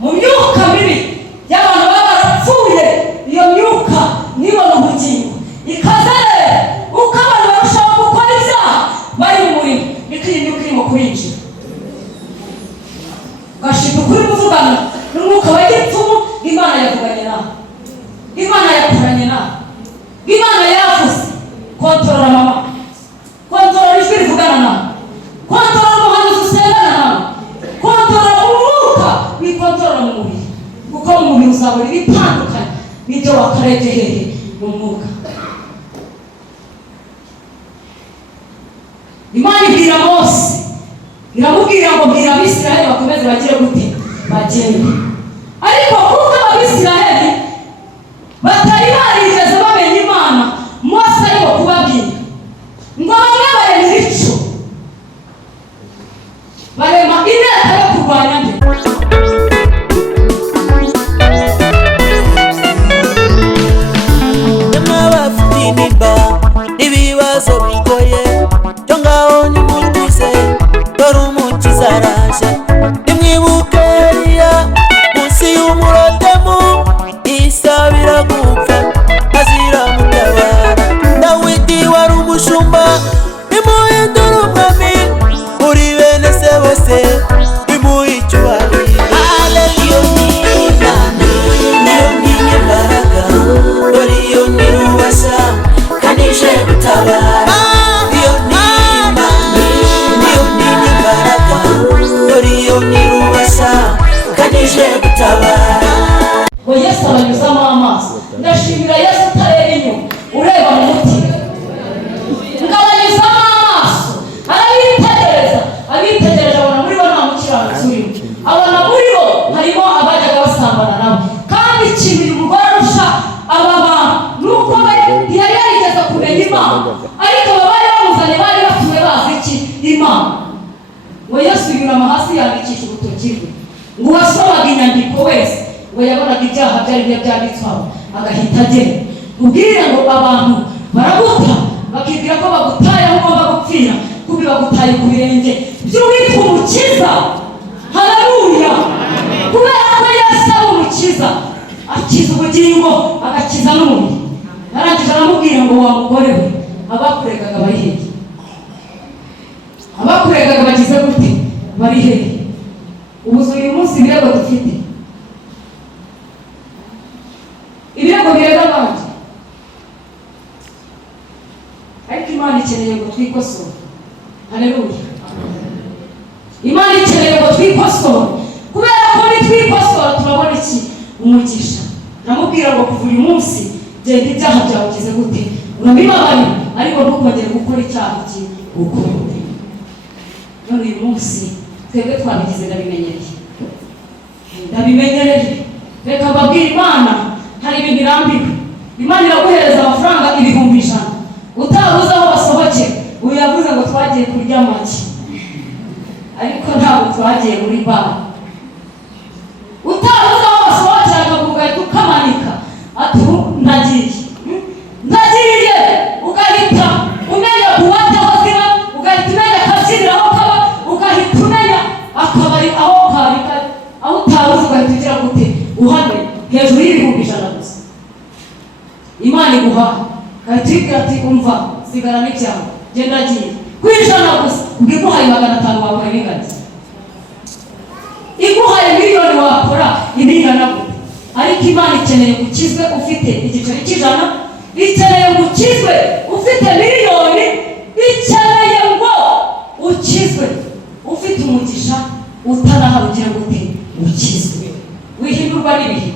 mu myuka mibi y'abantu baba barapfuye. Iyo myuka niba mu bugingo ikazere uko abantu barushaho gukora ibyaha bari mu murimo, niko iyi myuka irimo kubinjira. Ugashika ukuri kuvugana n'umwuka wa gipfumu. Imana yavuganye nawe, Imana yakoranye nawe, Imana yavuze. Kontorora mama, kontorora ijwi rivugana nawe, kontorora umuhanuzi usengana nawe, kontorora umwuka wikontorora mu mubiri, kuko mu mubiri uzabona ibitandukanye n'ibyo wakarebye hehe mu mwuka. Imana ibwira Mose, iramubwira ngo bwira Abisiraheli bakomeze bagire gute, bagende. Ariko kuko Abisiraheli batari barigeze bamenya Imana, Mose ariko kubabwira ngo bamwe barema ibico, barema inteko yo kurwanya nde. N'abafite intimba n'ibibazo bigoye, cyo ngaho nimutuze, dore umukiza araje. Nimwibuke Eliya munsi y'umurotemu, yisabira gupfa azira mutabara. Dawidi wari umushumba, nimuhindure umwami, muri bene se bose nimuhe icyubahiro. Iyo ni Imana, niyo n'imbaraga, dore iyo ni ububasha kandi ije gutabara. Iyo ni Imana, niyo n'imbaraga, dore iyo ni ububasha kandi ije gutabara. Ngo Yesu abanyuzamo amaso. Ndashimira Yesu utareba inyuma, ureba mu mutima. Ngo abanyuzamo amaso, arabitegereza, abitegereje abona muri bo nta mukiranutsi urimo, abona muri bo harimo abajyaga basambana nabo. Kandi ikintu uyu mugore arusha aba bantu nuko yari yarigeze kumenya Imana, ariko abari bamuzanye bari batuwe bazi iki Imana. Ngo Yesu yurama hasi yandikisha urutoki rwe, ngo uwasomaga inyandiko wese ngo yabonaga ibyaha byari byanditsweho agahita agenda. Ubwire ngo abantu baraguta bakibwira ko bagutaye aho ugomba gupfira, kubi bagutaye ku birenge by'uwitwa umukiza. Haleluya! Kubera ko Yesu ari umukiza, akiza ubugingo agakiza n'umubiri. Arangije aramubwira ngo wa mugore we, abakuregaga bari hehe? Abakuregaga bagize gute? Bari hehe? Ubuze uyu munsi ibirego dufite, ibirego birega abandi, ariko Imana ikeneye ngo twikosore. Haleluya! Imana ikeneye ngo twikosore, kubera ko nitwikosora turabona iki? Umugisha. Namubwira ngo kuva uyu munsi genda ibyaha byawe ugize gute, urabibabarira, ariko ntukongere gukora icyaha iki ukundi. None uyu munsi twebwe twabigize ndabimenyereye. Reka mbabwire Imana hari ibintu irambiwe. Imana iraguhereza amafaranga 1,100, utabuze aho basohokera. Uyu yavuze ngo twagiye kurya make, ariko ntabwo twagiye muri bar. Utabuze aho basohokera akavuga tukamanika ati ndagiye, ugahita umenya buwate aho ziba, ugahita umenya akabyiniro aho kaba, ugahita umenya akabari aho karika, aho utabuze ugahita ugira gute uhane hejuru y'1,100 gusa. Imana iguha gatike ati umva sigara n'icyaha genda giye kwijana gusa, ubwiguhaye 500 wawe n'ingati, iguhaye miliyoni wakora ibingana gute. Ariko Imana ikeneye gukizwe ufite igiceri cy'ijana, ikeneye gukizwe ufite miliyoni, ikeneye ngo ukizwe ufite umugisha utarahabugira gute ukizwe. Wihindurwa n'ibihe,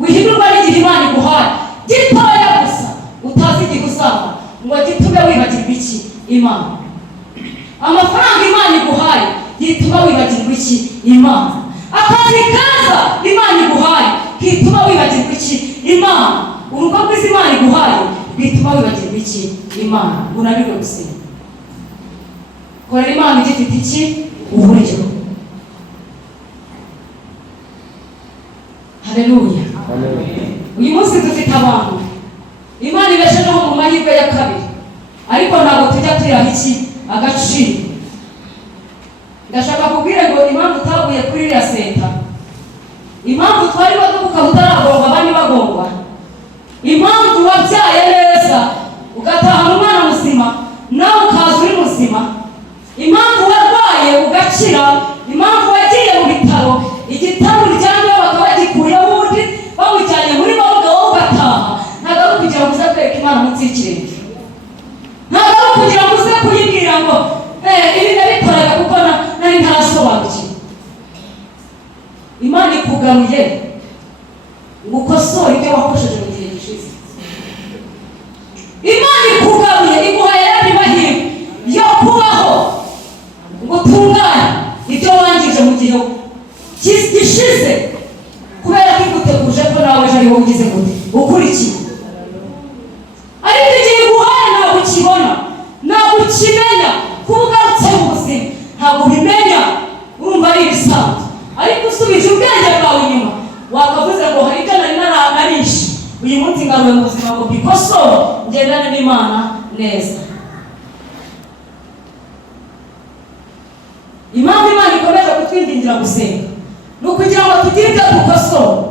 wihindurwa n'igihe Imana iguhaye gitoya gusa, utazi igihe uzaba ngo gitume wibagirwa iki Imana. Amafaranga Imana iguhaye gituma wibagirwa iki Imana. Akazi kaza Imana iguhaye gituma wibagirwa iki Imana. Urugo rwiza Imana iguhaye gituma wibagirwa iki Imana. Unanirwe gusenga, korera Imana igifite iki uburyo. Haleluya! Uyu munsi dufite abantu Imana ibeshejeho mu mahirwe ya kabiri, ariko ntabwo tujya tuyaha iki agaciro. Ndashaka kubwira ngo impamvu utaguye kuri iriya senta, impamvu wabyaye neza ugatahana umwana muzima nawe ukaza uri muzima, impamvu warwaye ugakira, impamvu wagiye mu bitaro igitabo uryamyeho bakaba bagikuyeho ubundi bamujyanye muri wowe ugataha, ntabwo ari ukugira ngo uze kwereka Imana munsi y'ikirenge, ntabwo ari ukugira ngo uze kuyibwira ngo ibi nabikoraga kuko nari ntarasobanukiwe. Imana ikugaruye ngo ukosore ibyo wakoresheje mu gihe gishize. Imana ikugaruye iguhaye ayandi mahirwe yo kubaho ngo utungane ibyo wangije mu gihe gishize, kubera ko iguteguje ko nawe ejo ariho ugize gute ukurikiye. Ariko igihe iguhaye ntabwo ukibona, ntabwo ukimenya kuba ugarutse mu buzima, ntabwo ubimenya, urumva ari ibisanzwe. Ariko usubije ubwenge bwawe inyuma wakavuze ngo hari ibyo nari nararishe, uyu munsi ngaruye mu buzima ngo mbikosore ngendane n'Imana neza. Impamvu Imana ikomeje kutwingingira gusenga ni ukugira ngo tugire ibyo dukosora,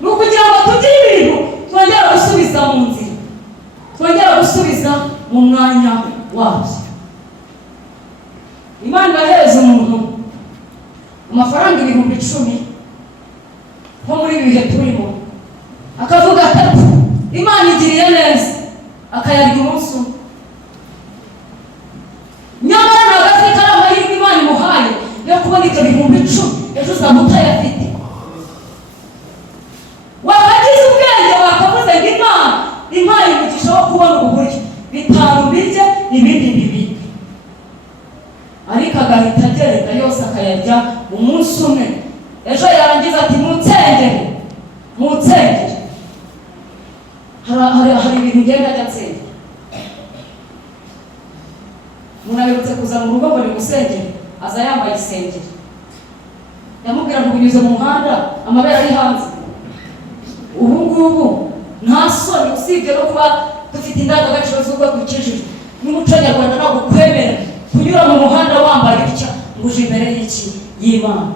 ni ukugira ngo tugire ibintu twongera gusubiza mu nzira, twongera gusubiza mu mwanya wabyo. Imana irahereza umuntu amafaranga 10,000 nko muri ibi bihe turimo, akavuga ati Imana igiriye neza, akayarya umunsi umwe. Nyamara ntabwo afite amahirwe Imana imuhaye yo kubona ibyo 10,000 ejo uzaba utayafite. Wakagize ubwenge wakavuze ngo Imana impaye umugisha wo kubona ubu buryo 5 birye ibindi bibiri, ariko agahita agenda yose akayarya umunsi umwe. Ejo yarangiza ati munsengere. Hari ibintu ngenda ajya nsengera. Munabirutse kuza mu rugo ngo nimusengere, aza yambaye isengeri, yamubwira ngo unyuze mu muhanda amabere ari hanze. Ubu ngubu nta soni, usibye no kuba dufite indangagaciro z'ubwo dukijijwe n'umuco nyarwanda, ntabwo kwemera kunyura mu muhanda wambaye bitya ngo uje imbere y'Imana.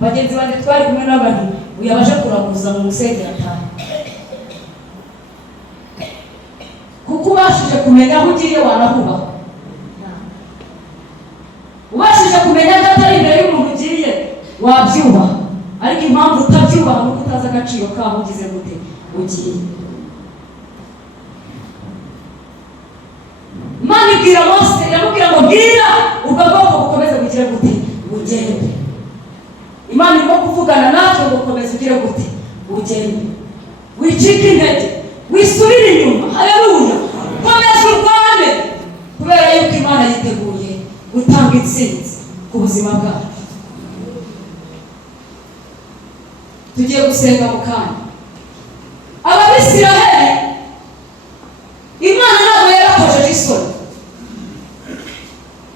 Bagenzi banjye twari kumwe n'abantu uyabaje kuraguza mu musengera atahe, kuko ubashije kumenya aho ugiye wanahubaha, ubashije kumenya ko atari imbere y'umuntu ugiye wabyubaha. Ariko impamvu utabyubaha nuko utazi agaciro kaho ugize gute ugiye. Imana ibwira Mose, iramubwira ngo bwira ubwo bwoko bukomeze bugire gute bugende. Imana irimo kuvugana natwe ngo ukomeze ugire gute ugende, wicike intege, wisubire inyuma. Haleluya, komeza urwane, kubera yuko Imana yiteguye gutanga intsinzi ku buzima bwacu. Tugiye gusenga mu kanya. Abisiraheli Imana ntabwo yarakojeje isoni,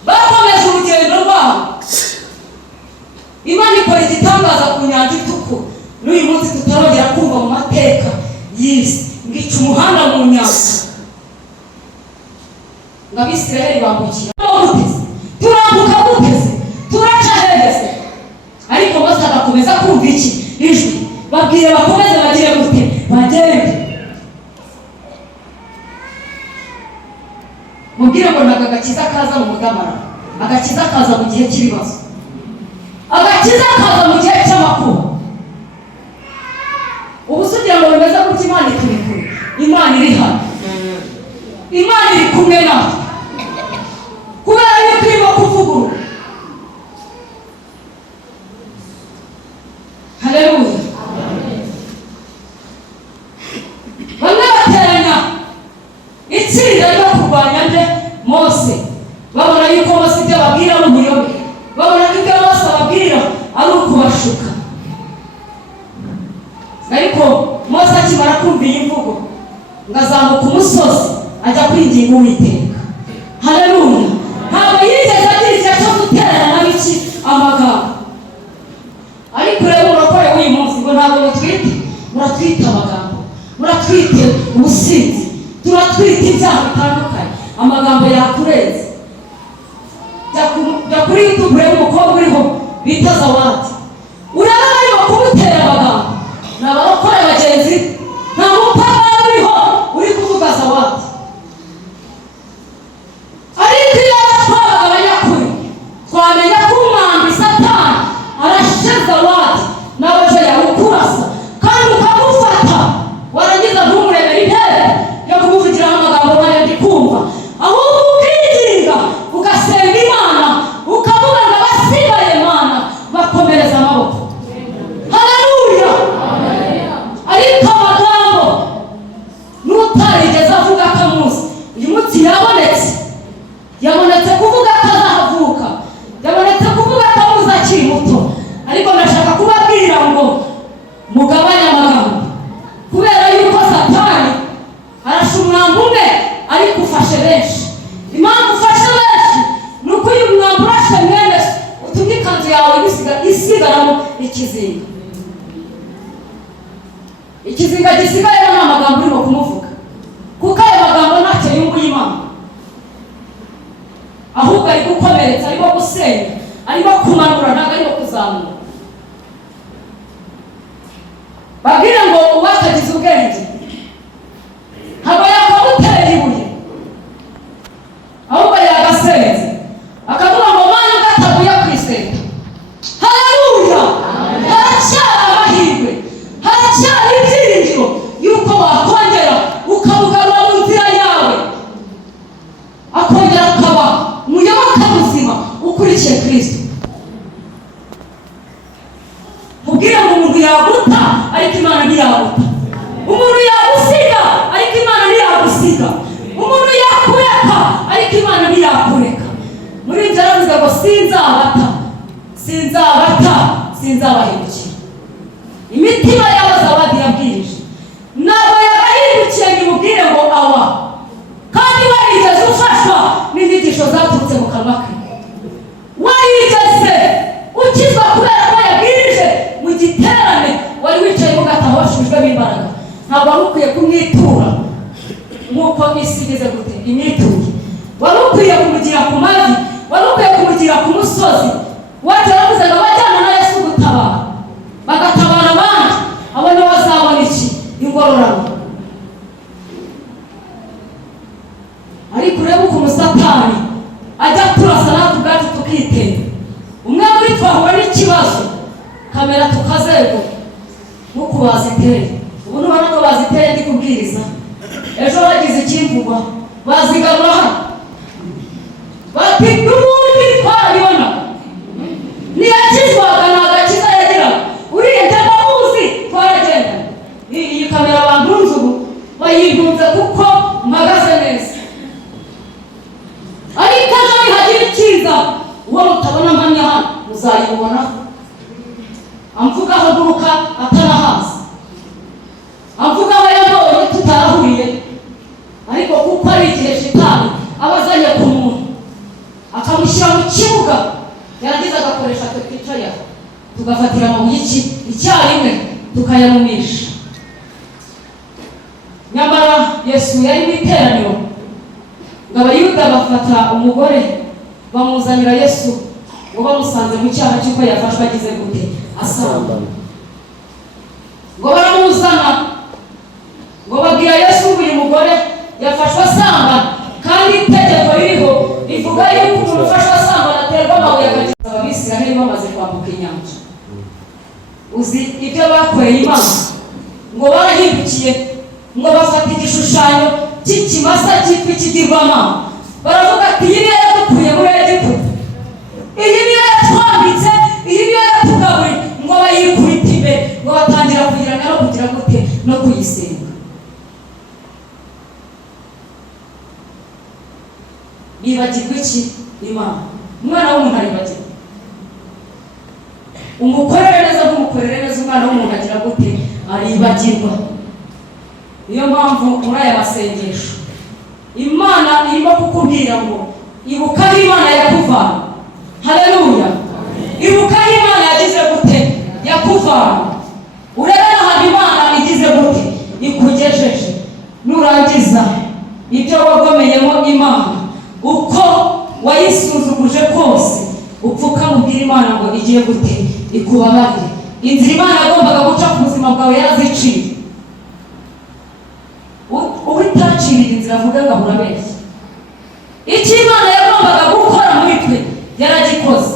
bakomeje urugendo rwabo. Imana ikora igitangaza ku nyanja itukura, n'uyu munsi tutarongera kumva mu mateka y'isi ngo ica umuhanda mu nyanja ngo Abisiraheli bambukira. Turambuka guteze, turaca heza. Ariko Mose agakomeza kumva iki ijwi, babwire bakomeze bagire gute bagende. Mubwire ngo ntabwo agakiza kaza mu mugamara, agakiza kaza mu gihe cy'ibibazo, agakiza kaza mu gihe cy'amakuba. Ubu sugira ngo bimeze gutya, Imana turi kure, Imana iri hano, Imana iri kumwe natwe, kubera yuko irimo kuvugurura. Haleluya. Bamwe bateranya itsinda ryo kurwanya Mose, babona yuko Mose ibyo ababwira ari ubuyobe, babona ko ibyo Mose ababwira ari ukubashuka. Ariko Mose akimara kumva iyi mvugo ngo azamuka umusozi ajya kwinginga Uwiteka. Haleluya. Ntabwo yigeze agira igihe cyo guterana n'abiki amagambo. Ariko rero urakore uyu munsi ngo ntabwo muratwita amagambo, muratwite ubusinzi, turatwite ibyaha bitandukanye, amagambo yakureze. Jya kuri YouTube urebe umukobwa uriho bita Zawadi, uraba barimo kumutera amagambo. Ni abarokore bagenzi, nta neza amaboko. Haleluya. Ariko amagambo n'utarigeze avuga akamuzi uyu munsi yabonetse kuvuga akazahavuka, yabonetse kuvuga akamuzi akiri muto. Ariko ndashaka kubabwira ngo mugabanye amagambo, kubera yuko Satani arasha umwambi umwe ariko ufashe benshi. Impamvu ufashe benshi ni uko uyu mwambi urashe mwene utumye ikanzu yawe isigaramo ikizinga. Ikizinga gisigayeho ni amagambo urimo kumuvuga, kuko ayo magambo ntacyo yunguye Imana, ahubwo ari gukomeretsa, arimo gusenya, arimo kumanura, ntabwo arimo kuzamura. Babwire ngo uwatagize ubwenge ntabwo yakamutera ibuye, ahubwo yagasenze akavuga ngo Mana ugatabuye kwisenta. Haleluya. Haracyari amahirwe, haracyari ibyiringiro yuko wakongera ukamugarura mu nzira yawe, akongera ukaba umuyoboka muzima ukurikiye Kristo. Mubwire ngo umuntu yaguta ariko Imana ntiyaguta, umuntu yagusiga ariko Imana ntiyagusiga, umuntu yakureka ariko Imana ntiyakureka. Muri ibyo aravuze ngo sinzabahemukira. Imitima y'abazabadi yabwirije ntabwo yabahindukiye ngo imubwire ngo awa, kandi warigeze ufashwa n'inyigisho zaturutse mu kanwa ke, warigeze ukizwa kubera ko yabwirije mu giterane wari wicaye ugatahoshyujwemo imbaraga. Ntabwo wari ukwiye kumwitura nk'uko isi igeze gute imwituye, wari ukwiye kumugira ku mavi, wari ukwiye kumugira ku musozi. Wacu yaravuze ngo abajyana na Yesu gutabara bagatabara abandi, abo nibo bazabona iki? Ingororano. Ariko urebe ukuntu Satani ajya turasa natwe ubwacu tukitera. Umwe muri twahura n'ikibazo kamera tukazego nk'uko baziteye. Ubu nubona ko baziteye ndi kubwiriza, ejo bagize ikimvugwa bazigarura hano bati n'ubundi twarabibona ntiyakizwaga nta gakiza yagiraga, uriya ndamuzi twaragenda. Iyi kamera bandunze ubu bayindunze kuko mpagaze neza, ariko ejo nihagira icyiza uwo mutabona mpamya hano muzayibona. Amvugaho duka atarahaza, amvugaho yabonye tutarahuriye, ariko kuko ari igihe Shitani abazanye ku muntu akamushyira mu kibuga, yarangiza agakoresha twicaye tugafatira amabuye icyarimwe tukayamumisha. Nyamara Yesu yari mu iteraniro ngo abayuda bafata umugore bamuzanira Yesu ngo bamusanze mu cyaha cy'uko yafashwe agize gute asamba. Ngo baramuzana ngo babwira Yesu ngo uyu mugore yafashwe asamba, kandi itegeko ririho rivuga yuko umuntu ufashwe asamba aterwa amabuye akagira. Abisiraheli bamaze kwambuka inyanja, uzi ibyo bakoreye Imana? Ngo barahindukiye ngo bafata igishushanyo cy'ikimasa cyitwa ikigirwamana, baravuga ati iyi niyo yadukuye muri Egiputa, iyi niyo yatwambitse, iyi niyo yatugaburiye. Ngo bayikubita imbere, ngo batangira kugirana no kugira gute no kuyisenga. Bibagirwa iki? Imana. Umwana w'umuntu aribagirwa, umukorere neza nk'umukorere neza umwana w'umuntu agira gute? Aribagirwa. Niyo mpamvu muri aya masengesho Imana irimo kukubwira ngo ibuka aho Imana yakuvana. Haleluya. Ibuka aho Imana yagize gute? Yakuvana. Urebe n'ahantu Imana igize gute? Ikugejeje. Nurangiza ibyo wagomeyemo Imana, uko wayisuzuguje kose, upfuka mubwira Imana ngo igiye gute? Ikubabarire. Inzira Imana yagombaga guca ku buzima bwawe yaraziciye. Ubitaciriye inzira avuga ngo urabeshya. Icyo Imana yagombaga gukora muri twe yaragikoze,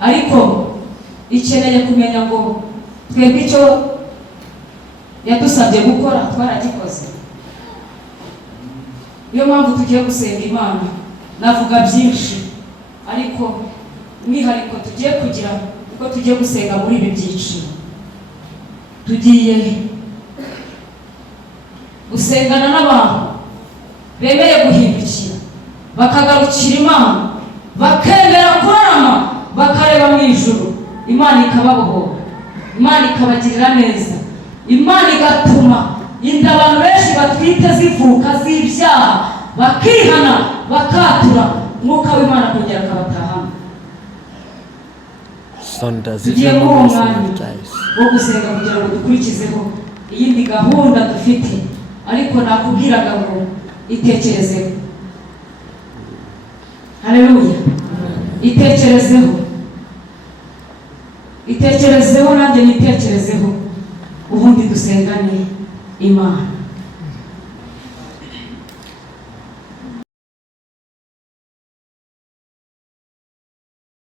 ariko ikeneye kumenya ngo twebwe icyo yadusabye gukora twaragikoze. Niyo mpamvu tugiye gusenga Imana. Navuga byinshi, ariko umwihariko tugiye kugira uko tugiye gusenga muri ibi byiciro. Tugiye gusengana n'abantu bemeye guhindukira bakagarukira Imana, bakemera kurama, bakareba mu ijuru, Imana ikababohora, Imana ikabagirira neza, Imana igatuma inda abantu benshi batwite zivuka z'ibyaha, bakihana bakatura, Mwuka w'Imana kongera akabatahamo. Tugiye muri uwo mwanya wo gusenga kugira ngo dukurikizeho iyindi gahunda dufite, ariko nakubwiraga ngo itekerezeho. Haleluya. Itekerezeho nanjye nitekerezeho, ubundi dusengane Imana.